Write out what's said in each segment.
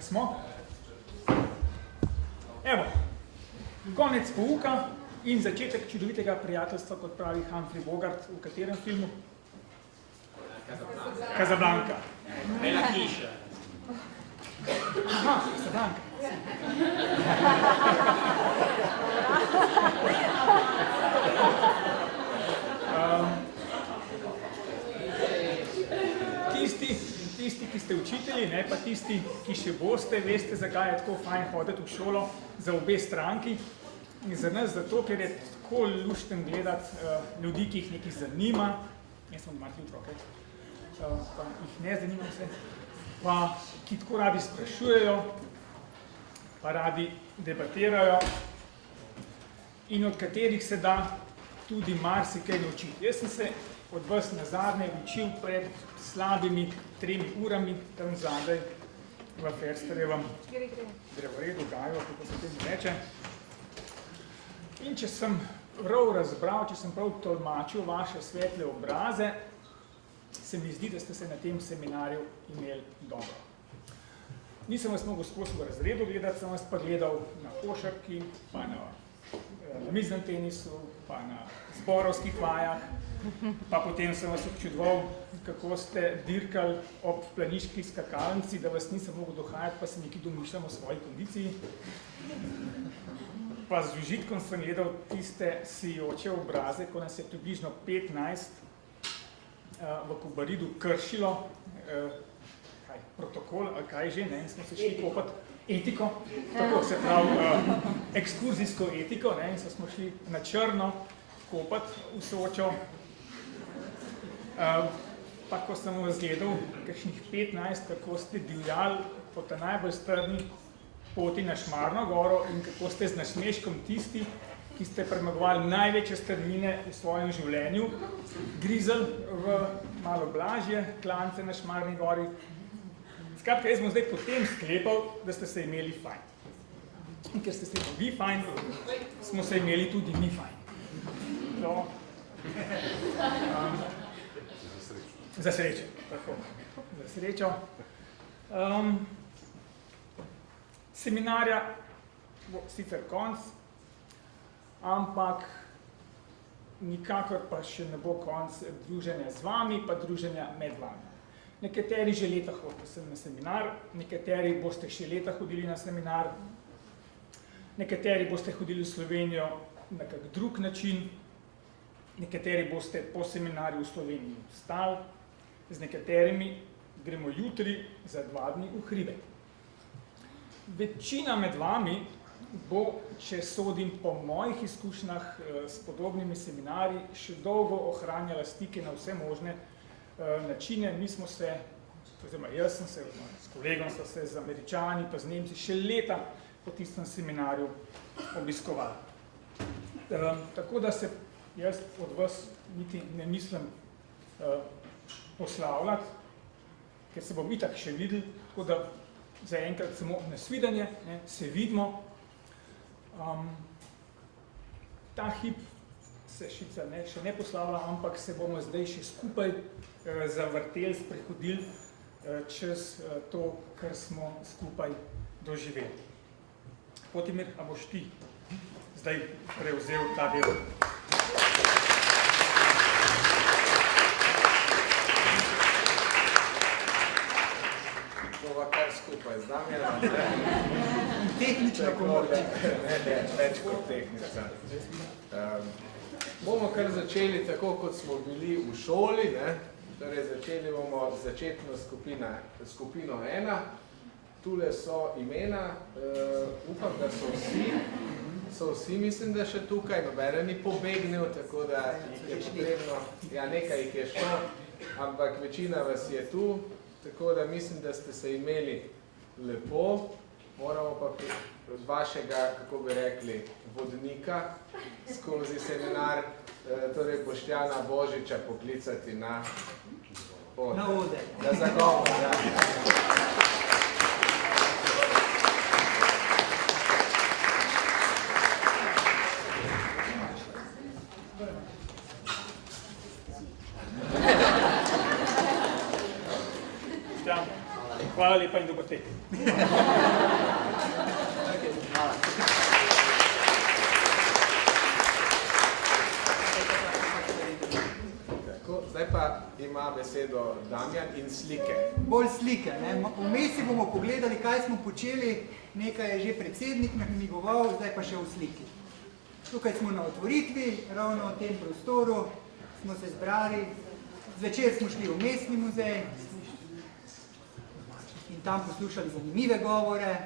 Smo? Evo, konec pouka in začetek čudovitega prijateljstva, kot pravi Humphrey Bogart, v katerem filmu? Casablanca. Bela hiša. Aha, Casablanca. Tisti, ki ste učitelji, ne, pa tisti, ki še boste, veste, zakaj je tako fajn hoditi v šolo za obe stranki. In za nas zato, ker je tako lušten gledati ljudi, ki jih nekaj zanima. Jaz sem doma tri otroke, pa jih ne zanima vse. Pa ki tako radi sprašujejo, pa radi debatirajo in od katerih se da tudi marsikaj naučiti. Jaz sem se od vas nazadnje učil pred slabimi 3 urami tam zadaj v Fersterjevem drevoredu, gaju, kako se tem reče. In če sem prav razbral, če sem prav tolmačil vaše svetle obraze, se mi zdi, da ste se na tem seminarju imeli dobro. Nisem vas mogel skozi v razredu gledati, sem vas pa gledal na košarki, pa na namiznem tenisu, pa na zborovskih vajah, pa potem sem vas občudoval, kako ste dirkali ob planiški skakalnici, da vas nisem mogel dohajati, pa se nekaj domišljam o svoji kondiciji. Pa z užitkom sem gledal tiste sijoče obraze, ko nas je približno 15 v Kobaridu kršilo protokol, ali kaj že, ne, in smo se šli kopati etiko, tako se pravi ekskurzijsko etiko, ne, in smo šli na črno kopati v Sočo. Pa ko sem vas gledal, kakšnih 15, kako ste divjali po ta najbolj strni poti na Šmarno goro in kako ste z nasmeškom tisti, ki ste premagovali največje strmine v svojem življenju, grizel v malo blažje klance na Šmarni gori. Skratka, jaz bom zdaj potem sklepal, da ste se imeli fajn. In ker ste se imeli vi fajn, smo se imeli tudi mi fajn. No. Za srečo. Tako. Za srečo. Seminarja bo sicer konc, ampak nikakor pa še ne bo konc druženja z vami, pa druženja med vami. Nekateri že leta hodite na seminar, nekateri boste še leta hodili na seminar, nekateri boste hodili v Slovenijo na kak drug način, nekateri boste po seminarju v Sloveniji ostali, z nekaterimi gremo jutri za 2 dni v hribe. Večina med vami bo, če sodim po mojih izkušnjah s podobnimi seminarji, še dolgo ohranjala stike na vse možne načine. Mi smo se, oziroma jaz sem se, s kolegom so se z Američani pa z Nemci še leta po tistem seminarju obiskovali. Tako da se jaz od vas niti ne mislim poslavljati, ker se bom itak še videl, tako da zaenkrat samo nasvidenje, se vidimo. Ta hip se še ne poslavlja, ampak se bomo zdaj še skupaj zavrteli, sprehodili čez to, kar smo skupaj doživeli. Potimir, a boš ti zdaj prevzel ta del? Kar skupaj z nami. Tehnično pomoč. Ne, več kot tehnična. Bomo kar začeli tako, kot smo bili v šoli. Torej, začeli bomo začetno skupino 1. Tule so imena, upam, da so vsi, mislim, da še tukaj, nobene ni pobegnil, tako da jih je potrebno, nekaj jih je šlo, ampak večina vas je tu. Tako da mislim, da ste se imeli lepo, moramo pa od vašega, kako bi rekli, vodnika skozi seminar, torej Boštjana Božiča poklicati na oder. Na zagovor, ja. Hvala lepa in dober tek. Zdaj pa ima besedo Damjan in slike. Bolj slike. Vmes si bomo pogledali, kaj smo počeli, nekaj je že predsednik namigoval, zdaj pa še v sliki. Tukaj smo na otvoritvi, ravno v tem prostoru smo se zbrali. Zvečer smo šli v mestni muzej in tam poslušali zanimive govore.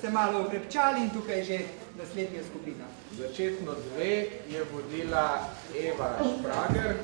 Se malo okrepčali in tukaj je že naslednja skupina. Začetno 2 je vodila Eva Šprager.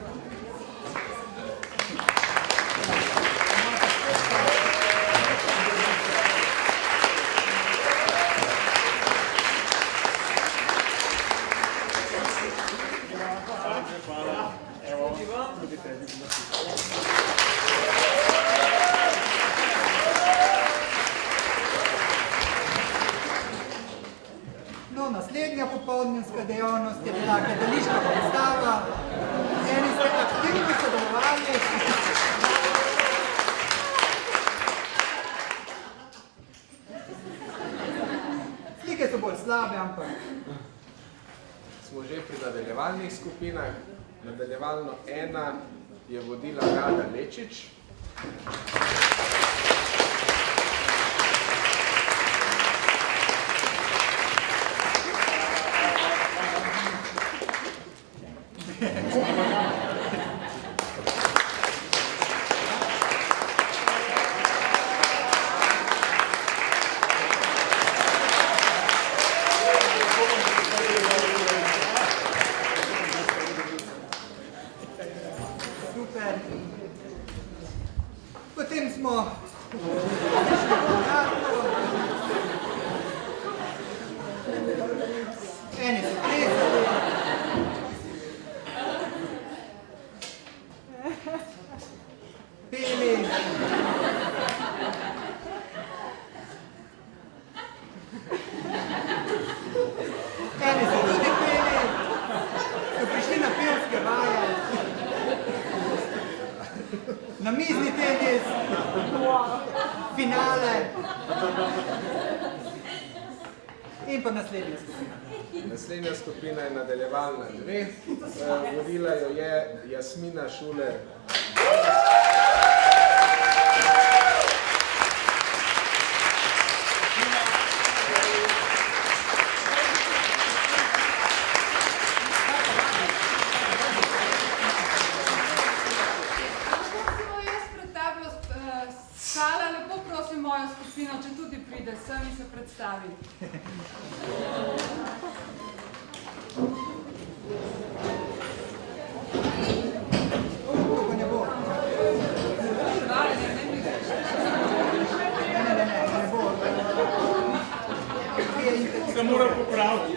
Naslednja popoldnevska dejavnost je bila gledališka predstava. Eni ste aktivno sodelovali. Slike so bolj slabe, ampak... Smo že pri nadaljevalnih skupinah. Nadaljevalno 1 je vodila Rada Lečič. Potem smo eni so plesali, peli, eni so tudi peli, so prišli na pevske vaje, na mizni tenis, finale in pa naslednja skupina. Naslednja skupina je nadaljevalna 2. Vodila jo je Jasmina Šuler. Če tudi pride sem in se predstavi. To ne bo. Ne bo. Se mora popraviti.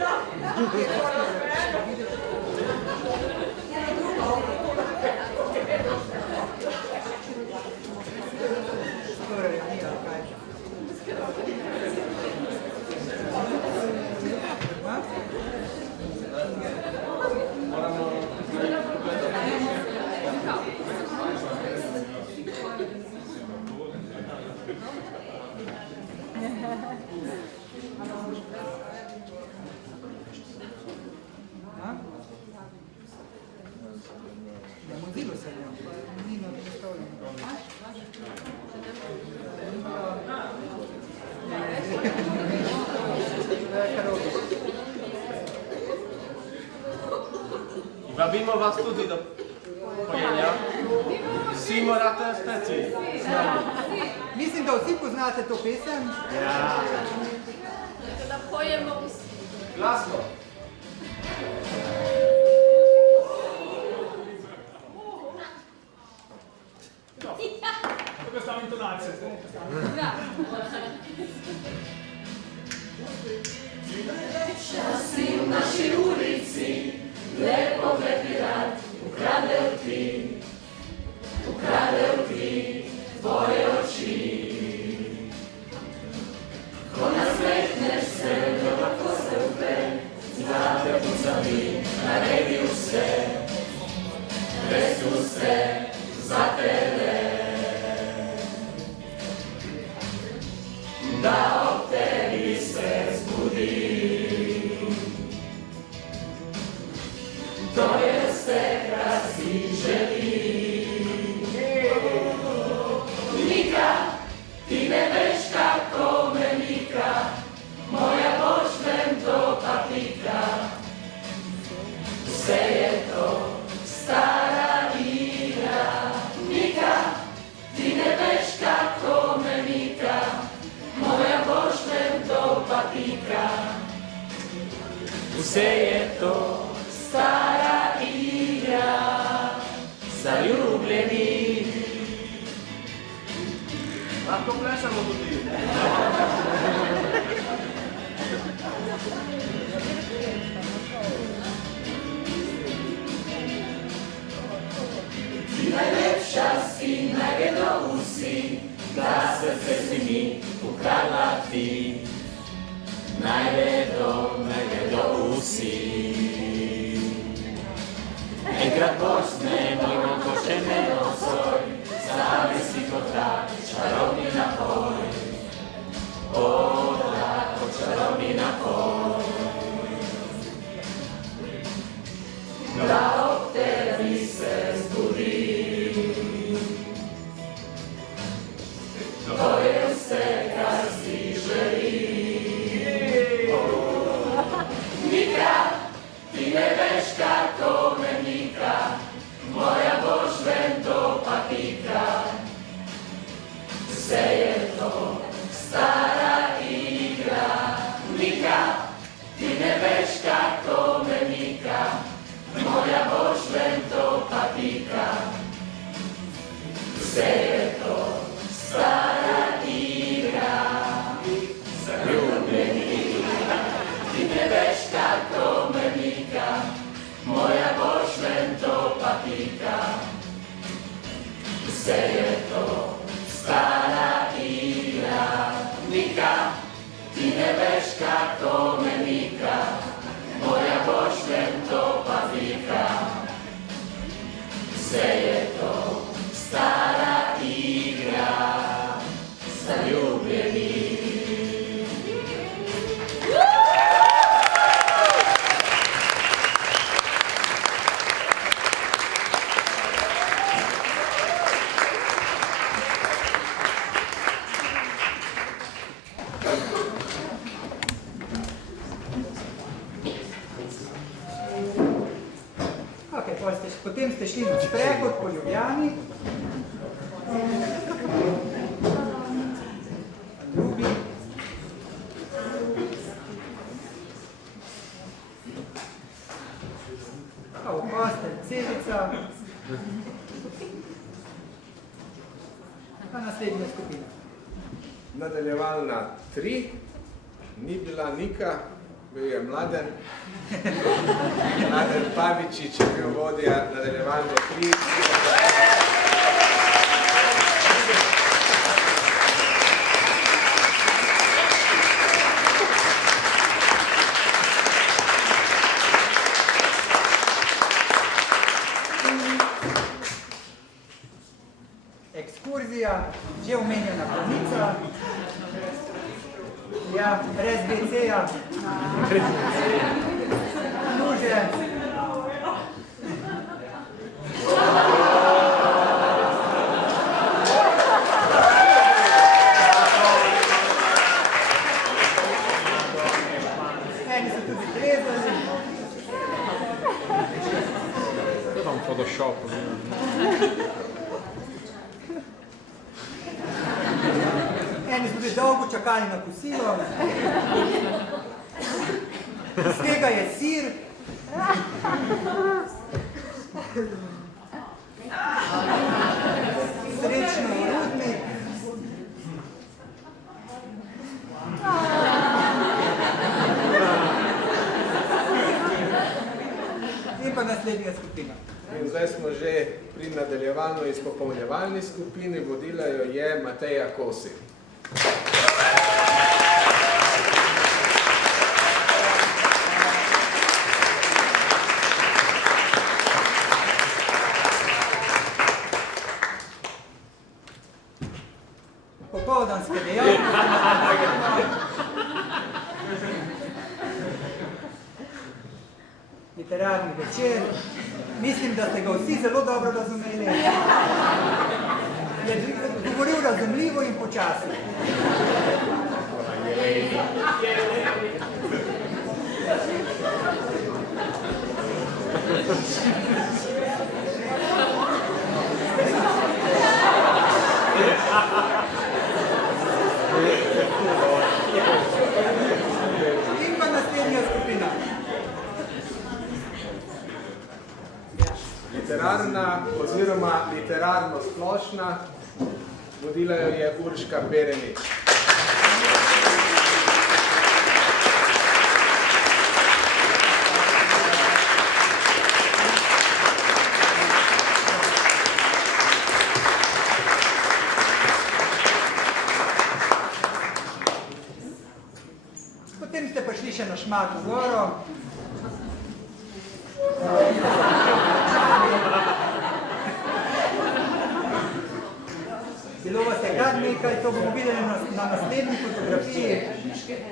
Vabimo vas tudi do pojenja. Vsi morate stati. Mislim, da vsi poznate to pesem. Ja. Da pojemo vsi. Glasno. To je samo intonacija. Čas v naši ulici, lepo vetirat, ukradel ti tvoje oči. Ko nasmehneš se, globoko se upe, zlate pucami, naredi vse, res vse, za tebe. to plešamo tudi. Ti najlepša si, naj vedo vsi, da srce si mi ukradla ti. Naj vedo vsi. Enkrat boš s menoj, ko še ne nosoj, sami si kot ta čarovni napoj. O, da, kot čarovni napoj. Da ob tebi se zbudi. To je vse, kar si želi. Nika, ti ne veš, kako me nika, moja boš vento pa pika. Vse je to stara igra. Nika, ti ne veš, kako me nika, moja boš vento pa pika. Vse je to stara igra. Zaljubljeni, ti ne veš, kako me nika, moja boš vento pa pika. Vse je to stara igra. Nika, ti ne veš, kako me nika, moja boš vento pa pika. Vse je to stara igra. Zaljubljeni. Potem ste šli na sprehod po Ljubljani. Ljubi. Postelj, celica. Pa naslednja skupina. Nadaljevalna 3, ni bila Nika, bil je Mladen. Mladen Pavičič je bil vodja nadaljevalne 3. Ekskurzija, že omenjena planica. Ja, brez WC-ja. Luže. Eni so tudi plezali. To tam Photoshop. Eni so tudi dolgo čakali na kosilo. Z tega je sir. Srečno v Rudnik. In pa naslednja skupina. In zdaj smo že pri nadaljevalno izpopolnjevalni skupini, vodila jo je Mateja Kosi. Popoldanske dejavnosti. Literarni večer. Mislim, da ste ga vsi zelo dobro razumeli. Je govoril razumljivo in počasi. In pa naslednja skupina. Literarna oziroma literarno splošna, vodila jo je Urška Berenič. Potem ste pa šli še na Šmarno goro. Bilo vas je kar nekaj, to bomo videli na naslednji fotografiji.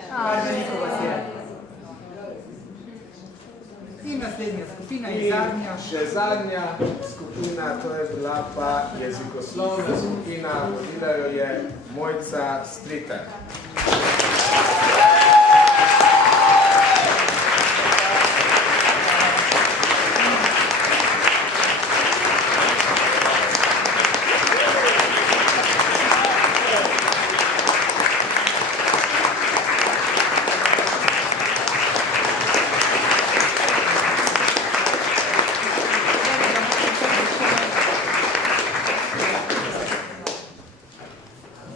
Kar veliko vas je. In naslednja skupina je zadnja. Še zadnja skupina, to je bila pa jezikoslovna skupina, vodila jo je Mojca Stritar.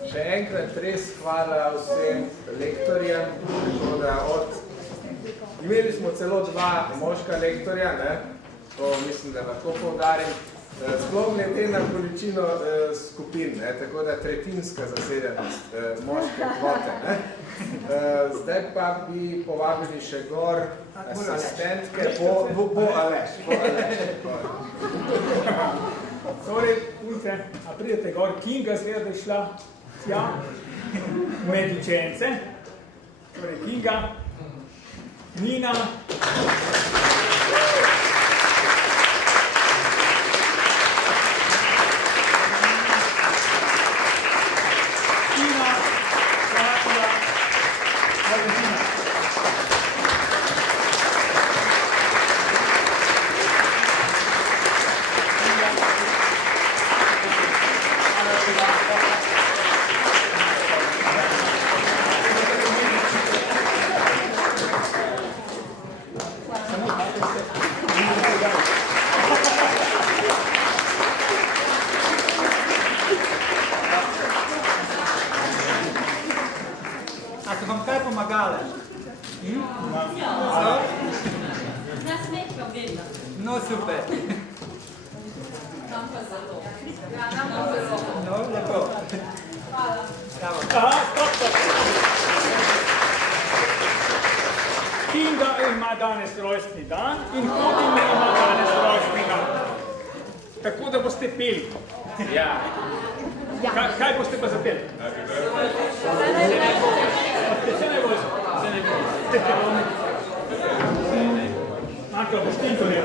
Še enkrat res hvala vsem lektorjem, tako da imeli smo celo 2 moška lektorja, ne? To mislim, da lahko poudarim, sploh glede na količino skupin, ne? Tako da tretjinska zasedenost moške kvote. Ne? Zdaj pa bi povabili še gor asistentke, bo Aleš. Torej, punce, a pridete gor, Kinga zgleda, da je šla tja med učence. Torej, Kinga, Nina, Tina, Katja, Valentina. A so vam kaj pomagale? Na smeh vam vedno. No, super. Nam pa zelo. Ja, nam pa zelo. No, lepo. Hvala. Bravo. Aha, stop. Kinga ima danes rojstni dan in Hodina ima danes rojstni dan. Tako da boste peli. Ja. Kaj boste pa zapeli? Vse najboljše. Manjka, boš Tinko nekaj.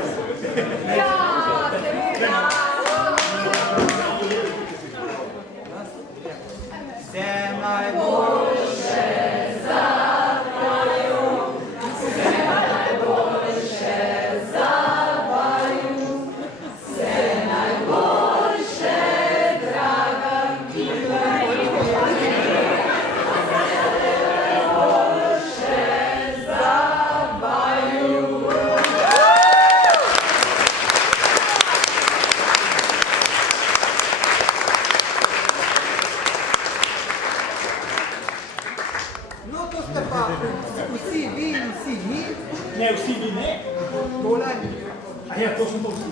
Ja, seveda. Vse najboljše za vaju, vse najboljše za vaju, vse najboljše, draga Kinga. No, to ste pa vsi vi in vsi mi. Ne, vsi vi ne. Tole. A ja, to sem pa vsi.